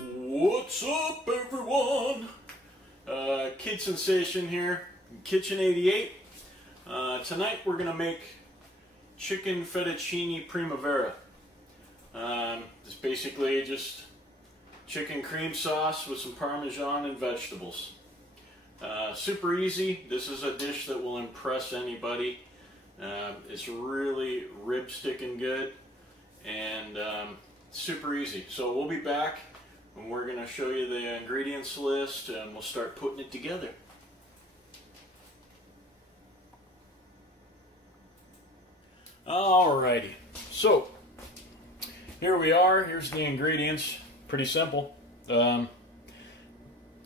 What's up, everyone? Kid Sensation here, Kitchen 88. Tonight we're gonna make chicken fettuccine primavera. It's basically just chicken cream sauce with some parmesan and vegetables. Super easy. This is a dish that will impress anybody. It's really rib sticking good and super easy. So we'll be back and we're going to show you the ingredients list and we'll start putting it together. Alrighty, so here we are. Here's the ingredients. Pretty simple.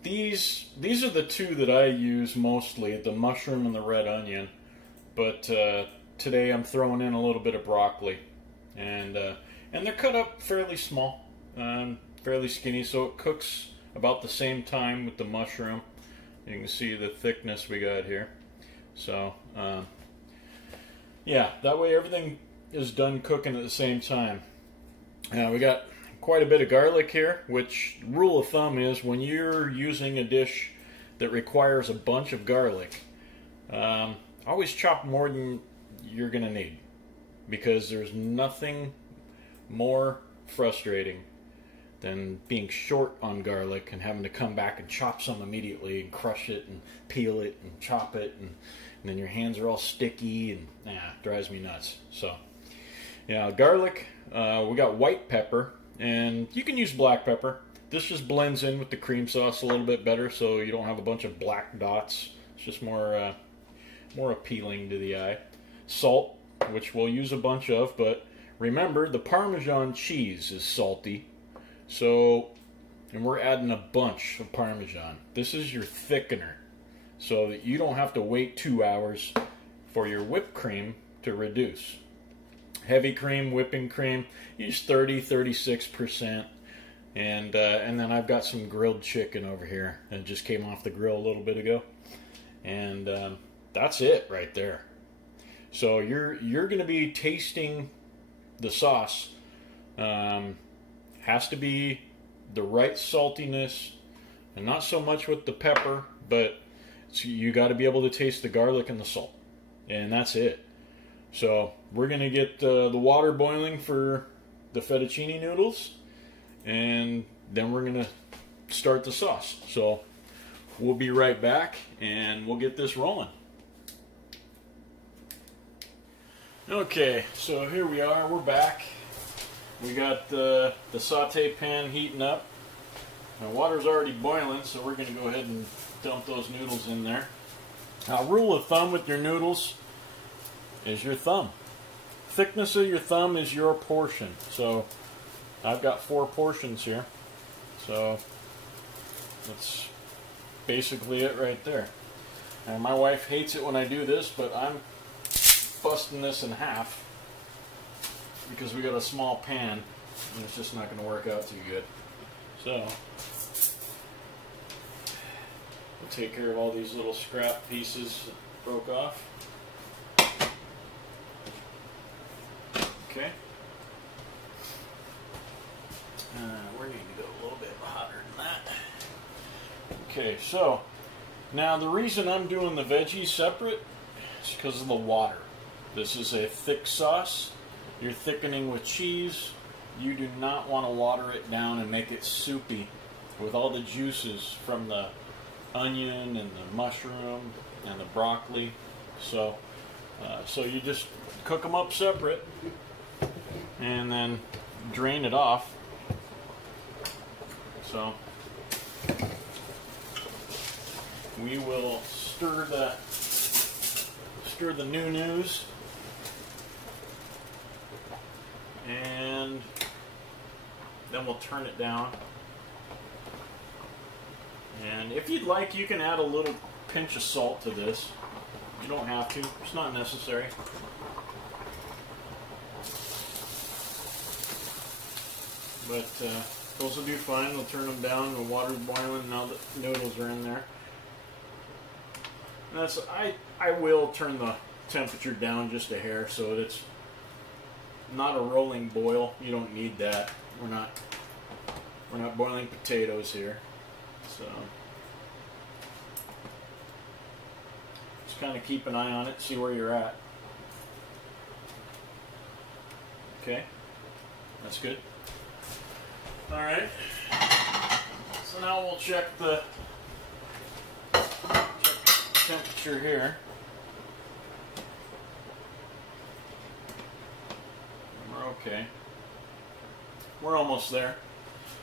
These are the two that I use mostly, the mushroom and the red onion. But today I'm throwing in a little bit of broccoli, and they're cut up fairly small, fairly skinny, so it cooks about the same time with the mushroom. You can see the thickness we got here. So yeah, that way everything is done cooking at the same time. We got quite a bit of garlic here, which rule of thumb is when you're using a dish that requires a bunch of garlic, always chop more than you're gonna need, because there's nothing more frustrating than being short on garlic and having to come back and chop some immediately and crush it and peel it and chop it, and then your hands are all sticky and it drives me nuts. So yeah, garlic, we got white pepper, and you can use black pepper. This just blends in with the cream sauce a little bit better, so you don't have a bunch of black dots. It's just more appealing to the eye. Salt, which we'll use a bunch of, but remember the Parmesan cheese is salty, so, and we're adding a bunch of Parmesan. This is your thickener, so that you don't have to wait 2 hours for your whipped cream to reduce. Heavy cream, whipping cream, use 36%. And then I've got some grilled chicken over here. It just came off the grill a little bit ago. And that's it right there. So you're going to be tasting the sauce. Has to be the right saltiness, and not so much with the pepper, but you got to be able to taste the garlic and the salt. And that's it. So we're going to get the water boiling for the fettuccine noodles, and then we're going to start the sauce. So we'll be right back and we'll get this rolling. Okay, so here we are, we're back. We got the saute pan heating up. Now water's already boiling, so we're going to go ahead and dump those noodles in there. Now, rule of thumb with your noodles is your thumb. Thickness of your thumb is your portion. So I've got 4 portions here. So that's basically it right there. And my wife hates it when I do this, but I'm busting this in half because we got a small pan and it's just not going to work out too good. So we'll take care of all these little scrap pieces that broke off. Okay. We need to go a little bit hotter than that. Okay, so now the reason I'm doing the veggies separate is because of the water. This is a thick sauce. You're thickening with cheese. You do not want to water it down and make it soupy with all the juices from the onion and the mushroom and the broccoli. So, so you just cook them up separate and then drain it off. So we will stir the new-news, and then we'll turn it down. And if you'd like, you can add a little pinch of salt to this. You don't have to, it's not necessary. But those will do fine. We'll turn them down. The water's boiling now that the noodles are in there. And that's, I will turn the temperature down just a hair so that it's not a rolling boil. You don't need that. We're not We're not boiling potatoes here. So just kind of keep an eye on it, see where you're at. Okay, that's good. All right, so now we'll check the temperature here. We're okay. We're almost there.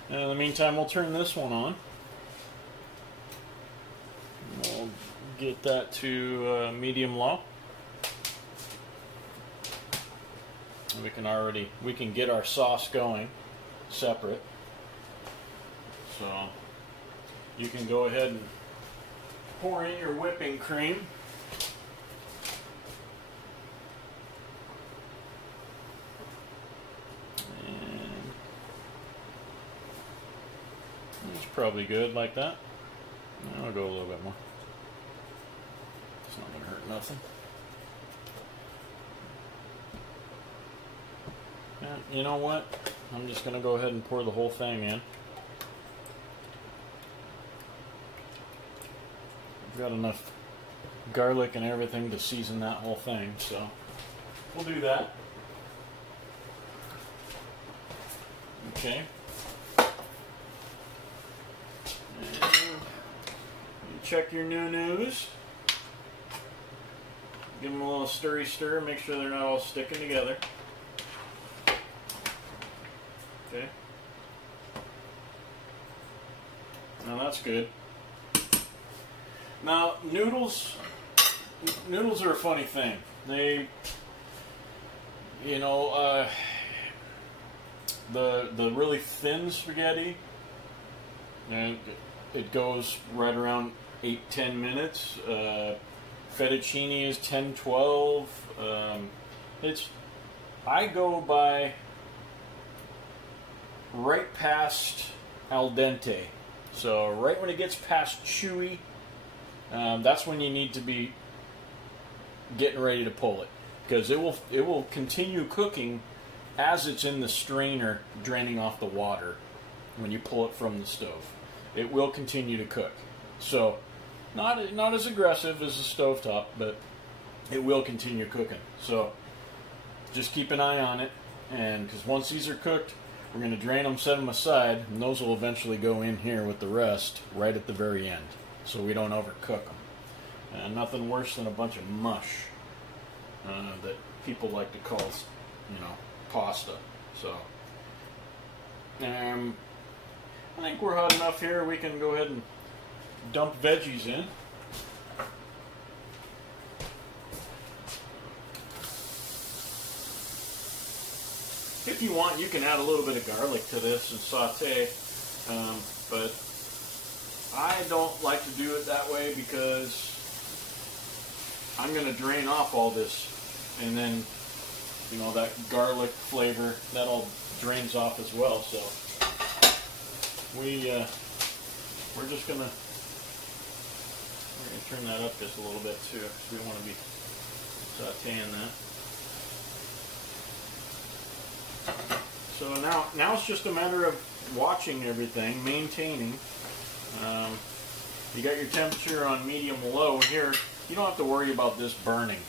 And in the meantime, we'll turn this one on. We'll get that to medium low. We can get our sauce going separate. So you can go ahead and pour in your whipping cream. And it's probably good like that. I'll go a little bit more. It's not going to hurt nothing. And you know what? I'm just going to go ahead and pour the whole thing in. I've got enough garlic and everything to season that whole thing, so we'll do that. Okay. And you check your new-news. Give them a little stirry stir, make sure they're not all sticking together. Okay. Now that's good. Now noodles are a funny thing. They, you know, the really thin spaghetti, and it goes right around 8-10 minutes. Fettuccine is 10-12. I go by right past al dente. So right when it gets past chewy, that's when you need to be getting ready to pull it, because it will continue cooking as it's in the strainer draining off the water. When you pull it from the stove, it will continue to cook. So not as aggressive as a stovetop, but it will continue cooking. So just keep an eye on it, and because once these are cooked, we're going to drain them, set them aside, and those will eventually go in here with the rest right at the very end, so we don't overcook them. Nothing worse than a bunch of mush that people like to call, you know, pasta. So I think we're hot enough here. We can go ahead and dump veggies in. If you want, you can add a little bit of garlic to this and saute, but I don't like to do it that way because I'm going to drain off all this, and then, you know, that garlic flavor, that all drains off as well. So we're just going to turn that up just a little bit too, because we want to be sauteing that. So now it's just a matter of watching everything, maintaining. You got your temperature on medium-low here. You don't have to worry about this burning.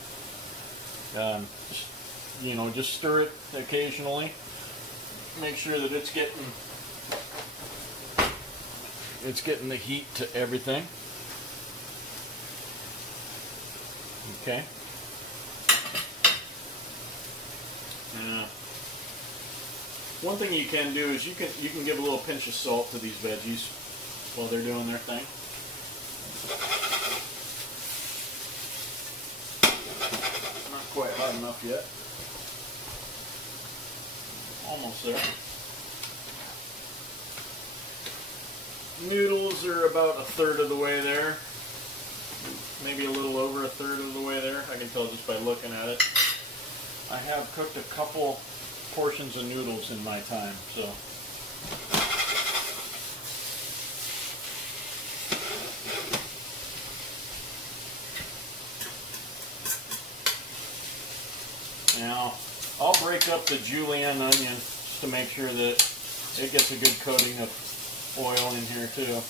Just stir it occasionally. Make sure that it's getting the heat to everything. Okay. One thing you can do is you can give a little pinch of salt to these veggies while they're doing their thing. Not quite hot enough yet. Almost there. Noodles are about a third of the way there. Maybe a little over a third of the way there. I can tell just by looking at it. I have cooked a couple portions of noodles in my time, so now I'll break up the julienne onion just to make sure that it gets a good coating of oil in here too.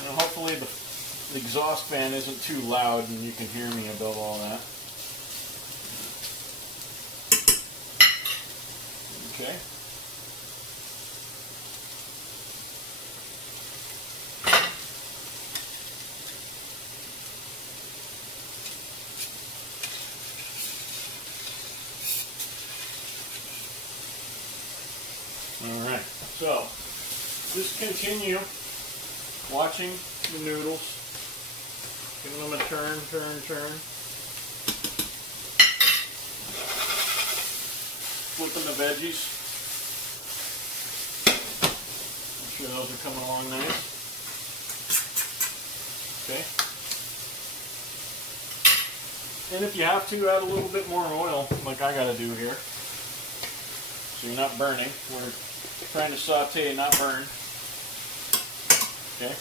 And hopefully the exhaust fan isn't too loud and you can hear me above all that. Okay. Alright, so just continue watching the noodles, giving them a turn. Flipping the veggies. Make sure those are coming along nice. Okay. And if you have to, add a little bit more oil, like I gotta do here. So you're not burning. We're trying to saute and not burn. Okay.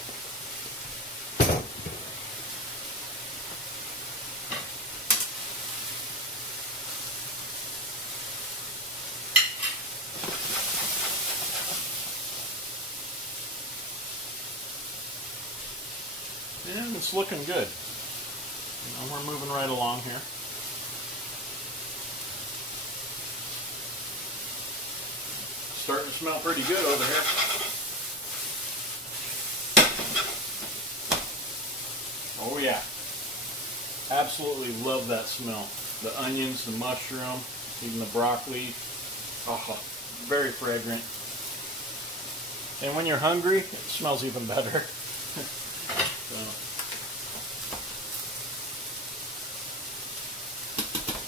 And it's looking good. And we're moving right along here. Starting to smell pretty good over here. Oh yeah. Absolutely love that smell. The onions, the mushroom, even the broccoli. Oh, very fragrant. And when you're hungry, it smells even better. So.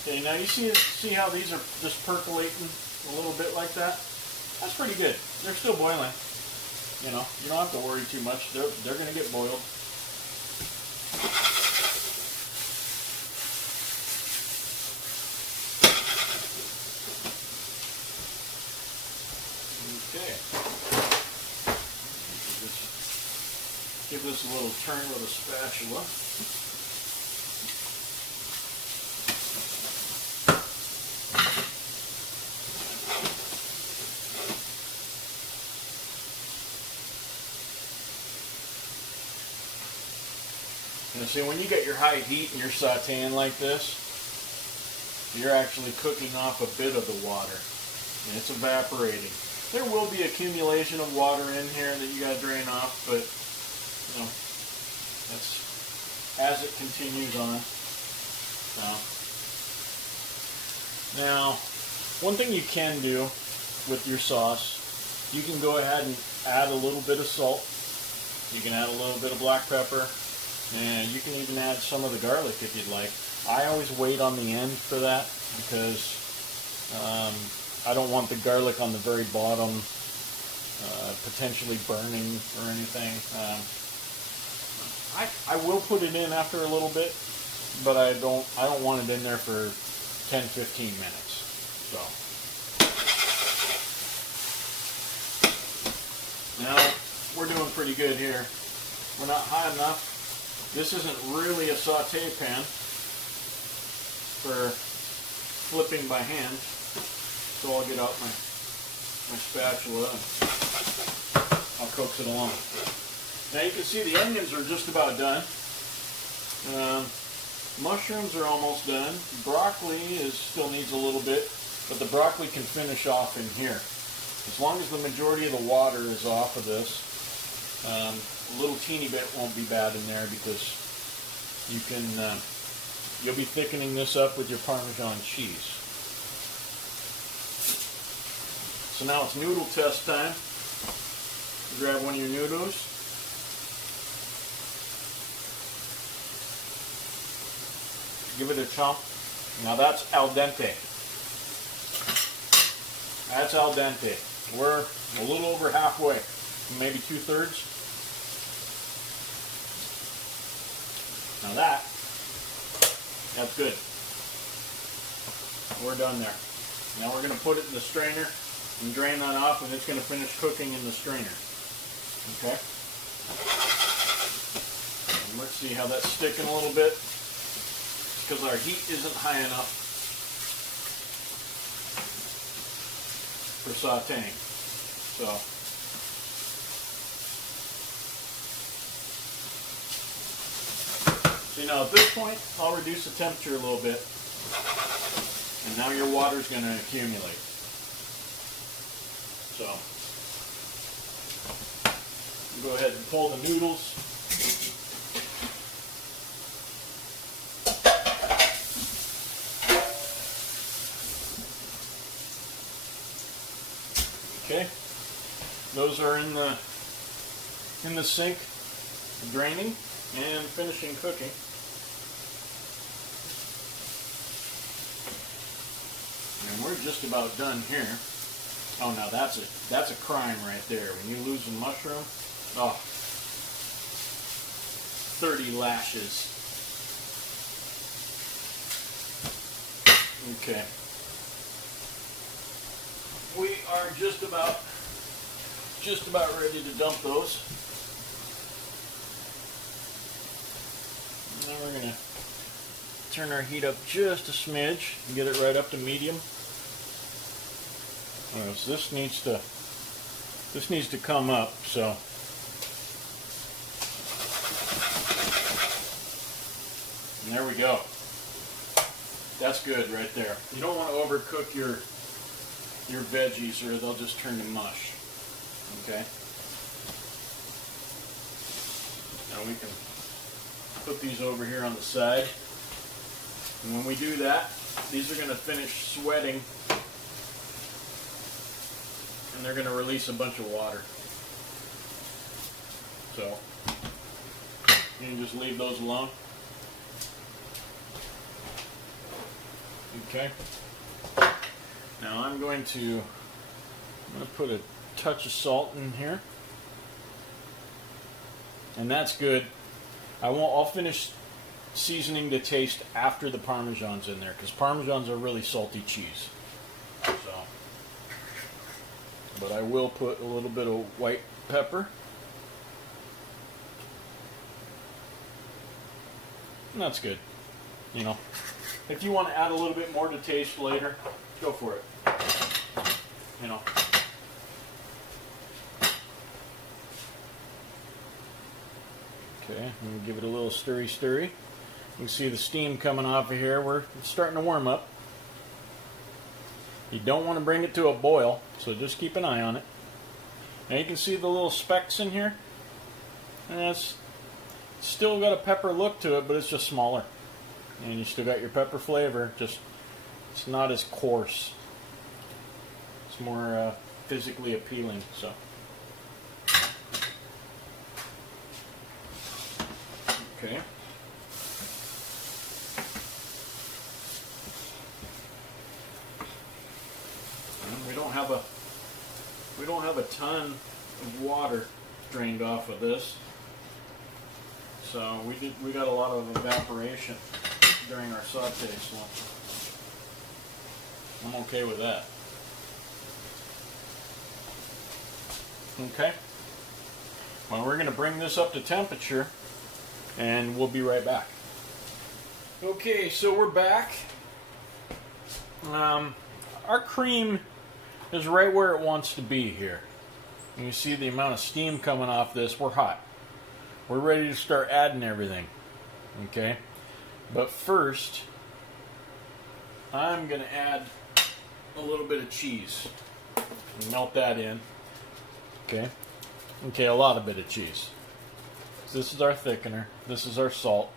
Okay, now you see how these are just percolating a little bit like that? That's pretty good. They're still boiling. You know, you don't have to worry too much. They're going to get boiled. Okay. Just give this a little turn with a spatula. And see, when you get your high heat and you're sauteing like this, you're actually cooking off a bit of the water. And it's evaporating. There will be accumulation of water in here that you got to drain off, but you know, that's as it continues on. Now, one thing you can do with your sauce, you can go ahead and add a little bit of salt. You can add a little bit of black pepper. And you can even add some of the garlic if you'd like. I always wait on the end for that because I don't want the garlic on the very bottom potentially burning or anything. I will put it in after a little bit, but I don't want it in there for 10-15 minutes. So now we're doing pretty good here. We're not high enough. This isn't really a saute pan for flipping by hand, so I'll get out my spatula and I'll coax it along. Now you can see the onions are just about done. Mushrooms are almost done. Broccoli still needs a little bit, but the broccoli can finish off in here. As long as the majority of the water is off of this, a little teeny bit won't be bad in there because you can you'll be thickening this up with your Parmesan cheese. So now it's noodle test time. Grab one of your noodles. Give it a chomp. Now that's al dente. That's al dente. We're a little over halfway, maybe 2/3. Now that's good. We're done there. Now we're going to put it in the strainer and drain that off, and it's going to finish cooking in the strainer. Okay? And let's see how that's sticking a little bit, because our heat isn't high enough for sauteing. So now at this point, I'll reduce the temperature a little bit. And now your water's going to accumulate. So, go ahead and pull the noodles. Okay, those are in the sink, draining and finishing cooking. And we're just about done here. Oh, now that's a crime right there. When you lose a mushroom, oh, 30 lashes. Okay. We are just about ready to dump those. And then we're gonna turn our heat up just a smidge and get it right up to medium. So this needs to come up. So and there we go. That's good right there. You don't want to overcook your veggies or they'll just turn to mush. Okay? Now we can put these over here on the side. And when we do that, these are going to finish sweating and they're going to release a bunch of water. So you can just leave those alone. Okay. Now I'm going to put a touch of salt in here, and that's good. I'll finish seasoning to taste after the Parmesan's in there, because Parmesans are really salty cheese. So, but I will put a little bit of white pepper, and that's good. You know, if you want to add a little bit more to taste later, go for it. You know. Okay, I'm going to give it a little stirry. You can see the steam coming off of here. It's starting to warm up. You don't want to bring it to a boil, so just keep an eye on it. Now you can see the little specks in here. And it's still got a pepper look to it, but it's just smaller. And you still got your pepper flavor, just it's not as coarse. It's more physically appealing. So, okay. And we don't have a ton of water drained off of this, so we got a lot of evaporation during our saute, so I'm okay with that. Okay. Well, we're going to bring this up to temperature, and we'll be right back. Okay, so we're back. Our cream is right where it wants to be here. And you see the amount of steam coming off this. We're hot. We're ready to start adding everything. Okay? But first, I'm going to add a little bit of cheese. Melt that in. Okay? Okay, a lot of bit of cheese. So this is our thickener. This is our salt.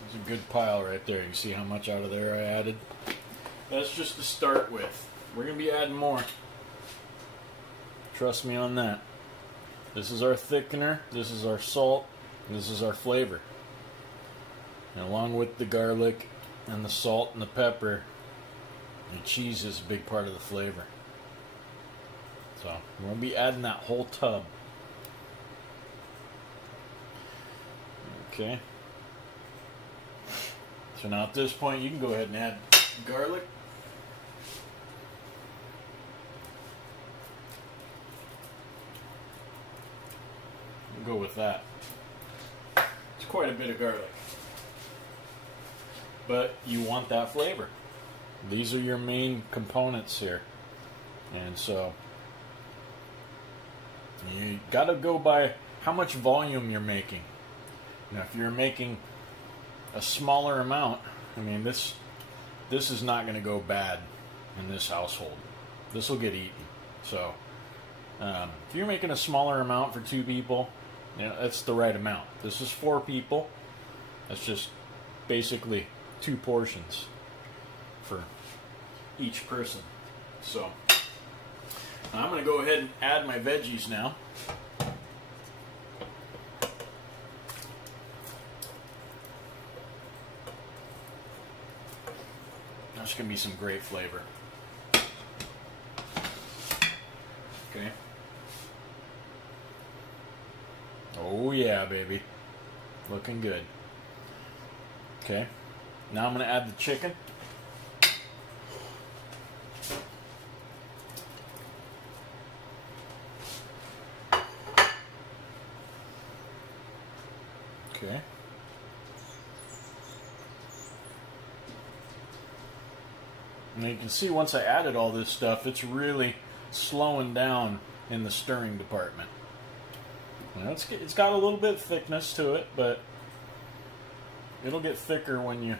There's a good pile right there. You can see how much out of there I added. That's just to start with. We're going to be adding more. Trust me on that. This is our thickener. This is our salt. This is our flavor. And along with the garlic and the salt and the pepper, the cheese is a big part of the flavor. So we're going to be adding that whole tub. Okay. So now at this point you can go ahead and add garlic. We'll go with that. It's quite a bit of garlic. But you want that flavor. These are your main components here. And so you got to go by how much volume you're making. Now, if you're making a smaller amount, I mean, this is not going to go bad in this household. This will get eaten. So, if you're making a smaller amount for 2 people, you know, that's the right amount. This is 4 people. That's just basically 2 portions for each person. So, I'm going to go ahead and add my veggies now. That's going to be some great flavor. Okay. Oh yeah, baby. Looking good. Okay. Now I'm going to add the chicken. Okay. And you can see once I added all this stuff, it's really slowing down in the stirring department. You know, it's got a little bit of thickness to it, but it'll get thicker when you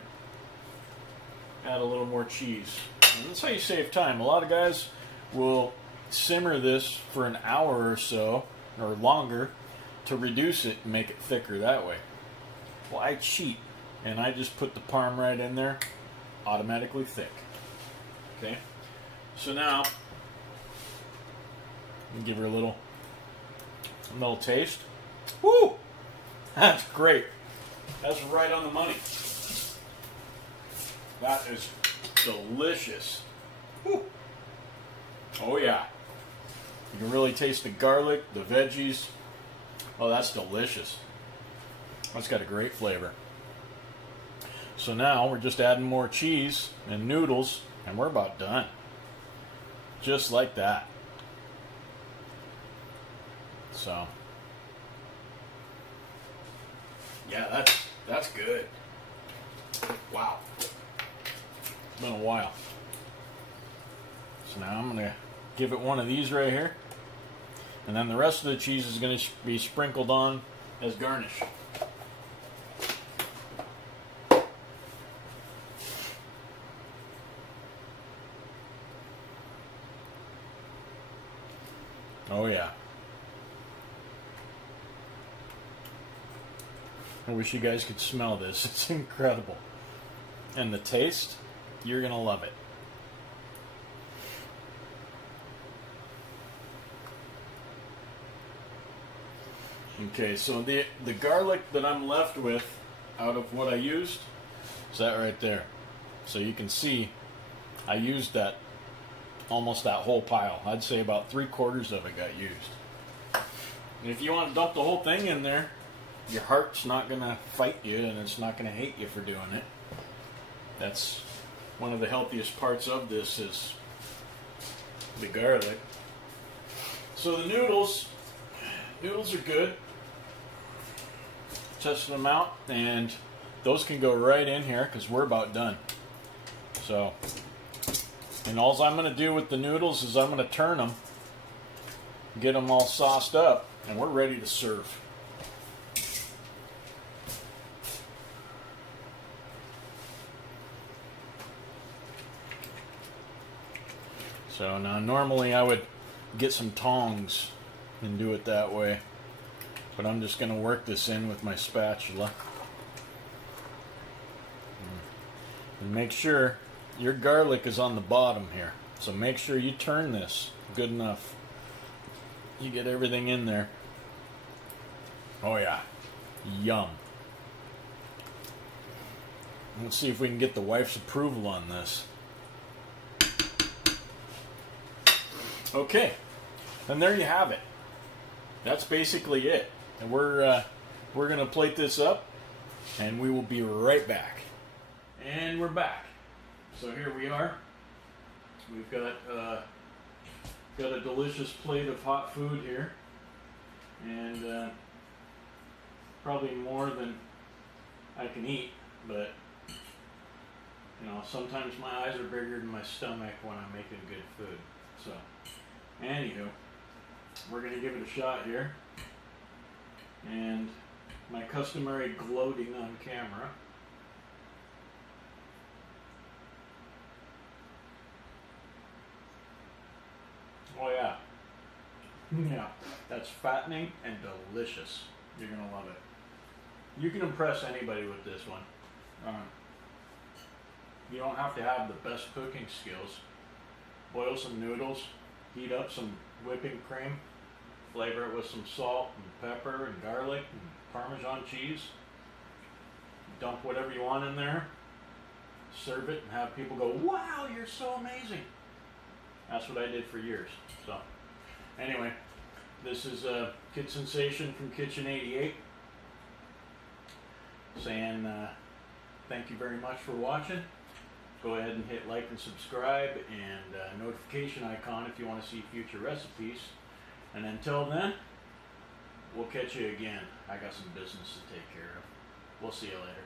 add a little more cheese. And that's how you save time. A lot of guys will simmer this for an hour or so, or longer, to reduce it and make it thicker that way. Well, I cheat, and I just put the parm right in there, automatically thick. Okay, so now give her a little taste. Woo! That's great. That's right on the money. That is delicious. Woo! Oh yeah. You can really taste the garlic, the veggies. Oh, that's delicious. That's got a great flavor. So now we're just adding more cheese and noodles, and we're about done. Just like that. So, yeah, that's good. Wow. It's been a while. So now I'm going to give it one of these right here. And then the rest of the cheese is going to be sprinkled on as garnish. Oh yeah. I wish you guys could smell this. It's incredible. And the taste, you're going to love it. Okay, so the garlic that I'm left with out of what I used is that right there. So you can see I used that almost that whole pile. I'd say about 3/4 of it got used. And if you want to dump the whole thing in there, your heart's not going to fight you and it's not going to hate you for doing it. That's one of the healthiest parts of this is the garlic. So the noodles are good. Testing them out, and those can go right in here because we're about done. So, and all I'm going to do with the noodles is I'm going to turn them, get them all sauced up, and we're ready to serve. So now normally I would get some tongs and do it that way, but I'm just going to work this in with my spatula. And make sure your garlic is on the bottom here. So make sure you turn this good enough. You get everything in there. Oh yeah. Yum. Let's see if we can get the wife's approval on this. Okay. And there you have it. That's basically it. And we're going to plate this up, and we will be right back. And we're back. So here we are. We've got a delicious plate of hot food here, and probably more than I can eat. But you know, sometimes my eyes are bigger than my stomach when I'm making good food. So, anywho, we're gonna give it a shot here, and My customary gloating on camera. Oh yeah. Yeah, that's fattening and delicious. You're gonna love it. You can impress anybody with this one. You don't have to have the best cooking skills. Boil some noodles, heat up some whipping cream, flavor it with some salt and pepper and garlic and Parmesan cheese. Dump whatever you want in there, serve it, and have people go, "Wow, you're so amazing." That's what I did for years. So, anyway, this is Kid Sensation from Kitchen 88 saying thank you very much for watching. Go ahead and hit like and subscribe and notification icon if you want to see future recipes. And until then, we'll catch you again. I got some business to take care of. We'll see you later.